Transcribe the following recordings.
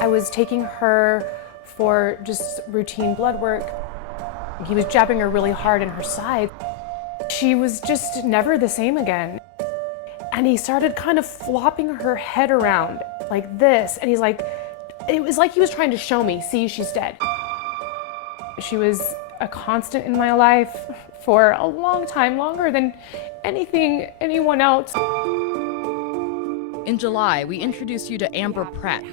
I was taking her for just routine blood work. He was jabbing her really hard in her side. She was just never the same again. And he started kind of flopping her head around like this. And he's like, it was like he was trying to show me, see, she's dead. She was a constant in my life for a long time, longer than anyone else. In July, we introduced you to Amber Pratt.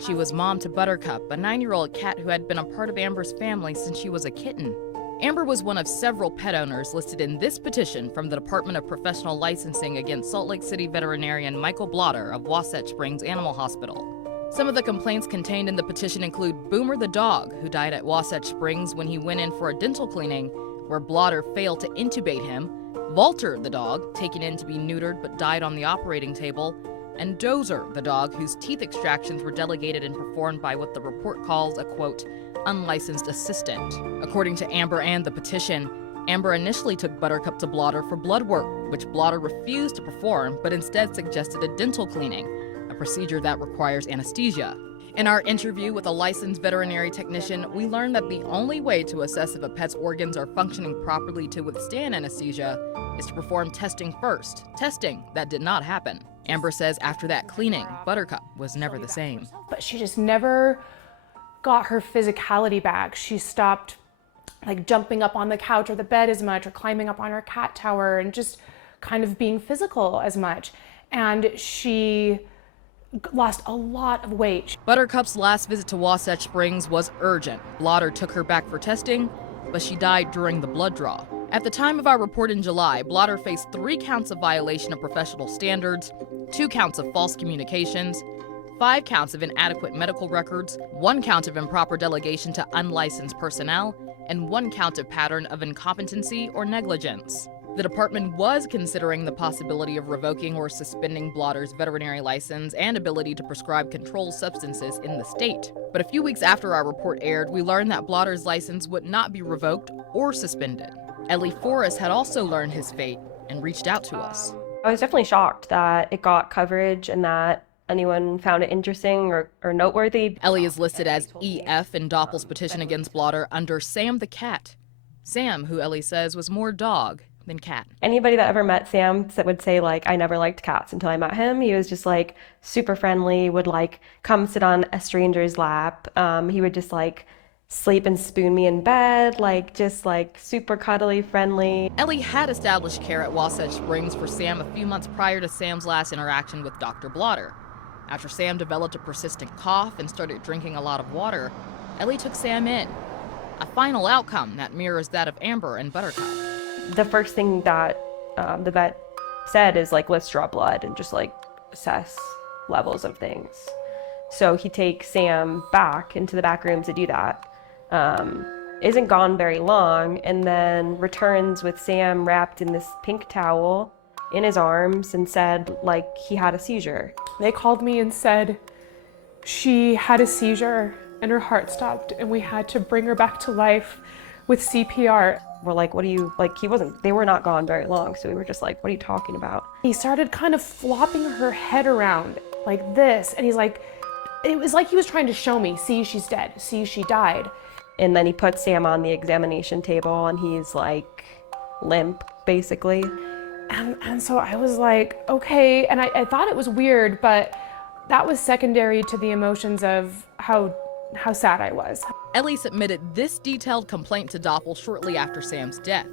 She was mom to Buttercup, a 9-year-old cat who had been a part of Amber's family since she was a kitten. Amber was one of several pet owners listed in this petition from the Department of Professional Licensing against Salt Lake City veterinarian Michael Blotter of Wasatch Springs Animal Hospital. Some of the complaints contained in the petition include Boomer the dog, who died at Wasatch Springs when he went in for a dental cleaning, where Blotter failed to intubate him, Walter the dog, taken in to be neutered but died on the operating table, and Dozer the dog, whose teeth extractions were delegated and performed by what the report calls a, quote, unlicensed assistant. According to Amber and the petition, Amber initially took Buttercup to Blotter for blood work, which Blotter refused to perform, but instead suggested a dental cleaning, a procedure that requires anesthesia. In our interview with a licensed veterinary technician, we learned that the only way to assess if a pet's organs are functioning properly to withstand anesthesia is to perform testing first, testing that did not happen. Amber says after that cleaning, Buttercup was never the same. But she just never got her physicality back. She stopped like jumping up on the couch or the bed as much, or climbing up on her cat tower, and just kind of being physical as much. And she lost a lot of weight. Buttercup's last visit to Wasatch Springs was urgent. Blotter took her back for testing, but she died during the blood draw. At the time of our report in July, Blotter faced 3 counts of violation of professional standards, 2 counts of false communications, 5 counts of inadequate medical records, 1 count of improper delegation to unlicensed personnel, and 1 count of pattern of incompetency or negligence. The department was considering the possibility of revoking or suspending Blotter's veterinary license and ability to prescribe controlled substances in the state. But a few weeks after our report aired, we learned that Blotter's license would not be revoked or suspended. Ellie Forrest had also learned his fate and reached out to us. I was definitely shocked that it got coverage and that anyone found it interesting or noteworthy. Ellie is listed as EF in Doppel's petition against Blotter under Sam the cat. Sam, who Ellie says was more dog than cat. Anybody that ever met Sam would say, like, I never liked cats until I met him. He was just like super friendly, would like come sit on a stranger's lap. He would just like sleep and spoon me in bed, like just like super cuddly, friendly. Ellie had established care at Wasatch Springs for Sam a few months prior to Sam's last interaction with Dr. Blotter. After Sam developed a persistent cough and started drinking a lot of water, Ellie took Sam in. A final outcome that mirrors that of Amber and Buttercup. The first thing that the vet said is like, let's draw blood and just like assess levels of things. So he takes Sam back into the back room to do that. Isn't gone very long, and then returns with Sam wrapped in this pink towel in his arms and said like he had a seizure. They called me and said she had a seizure and her heart stopped, and we had to bring her back to life with CPR. We're like, what do you, like, they were not gone very long, so we were just like, what are you talking about? He started kind of flopping her head around like this, and he's like, it was like he was trying to show me, see, she's dead, see, she died. And then he put Sam on the examination table, and he's like limp, basically. And so I was like, okay, and I thought it was weird, but that was secondary to the emotions of how sad I was. Ellie submitted this detailed complaint to Doppel shortly after Sam's death.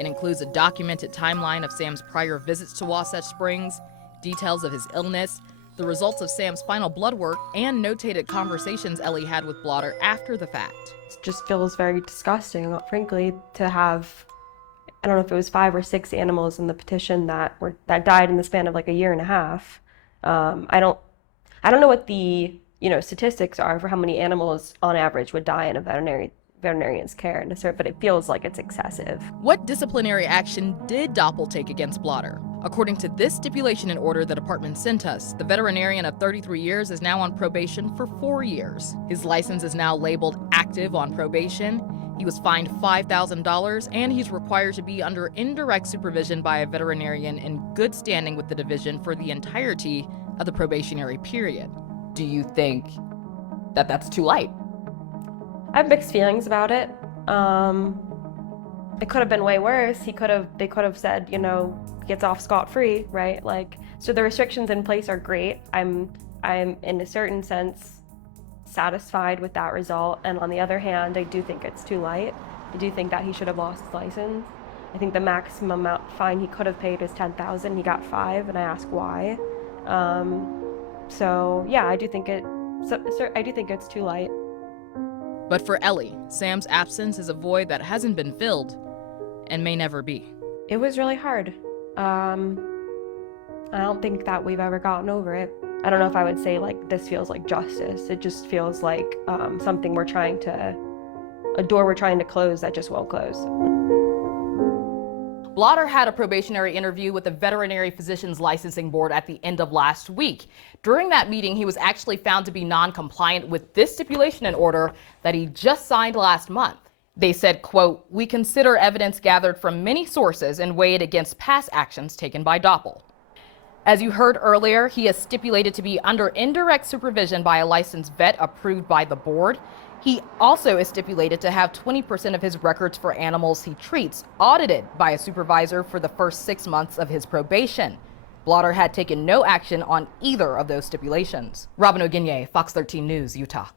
It includes a documented timeline of Sam's prior visits to Wasatch Springs, details of his illness, the results of Sam's final blood work, and notated conversations Ellie had with Blotter after the fact. It just feels very disgusting, frankly, to have, I don't know if it was 5 or 6 animals in the petition that died in the span of like a year and a half. I don't know what the statistics are for how many animals on average would die in a veterinarian's care, but it feels like it's excessive. What disciplinary action did Doppel take against Blotter? According to this stipulation and order the department sent us, the veterinarian of 33 years is now on probation for 4 years. His license is now labeled active on probation. He was fined $5,000, and he's required to be under indirect supervision by a veterinarian in good standing with the division for the entirety of the probationary period. Do you think that that's too light. I have mixed feelings about it. It could have been way worse. They could have said, gets off scot-free, right? So the restrictions in place are great. I'm in a certain sense satisfied with that result. And on the other hand, I do think it's too light. I do think that he should have lost his license. I think the maximum fine he could have paid is $10,000. He got $5,000, and I ask why. So yeah, I do think it's too light. But for Ellie, Sam's absence is a void that hasn't been filled and may never be. It was really hard. I don't think that we've ever gotten over it. I don't know if I would say this feels like justice. It just feels like something a door we're trying to close that just won't close. Blotter had a probationary interview with the Veterinary Physicians Licensing Board at the end of last week. During that meeting, he was actually found to be non-compliant with this stipulation and order that he just signed last month. They said, quote, "We consider evidence gathered from many sources and weigh it against past actions taken by Doppel." As you heard earlier, he is stipulated to be under indirect supervision by a licensed vet approved by the board. He also is stipulated to have 20% of his records for animals he treats audited by a supervisor for the first 6 months of his probation. Blotter had taken no action on either of those stipulations. Robin O'Guinye, Fox 13 News, Utah.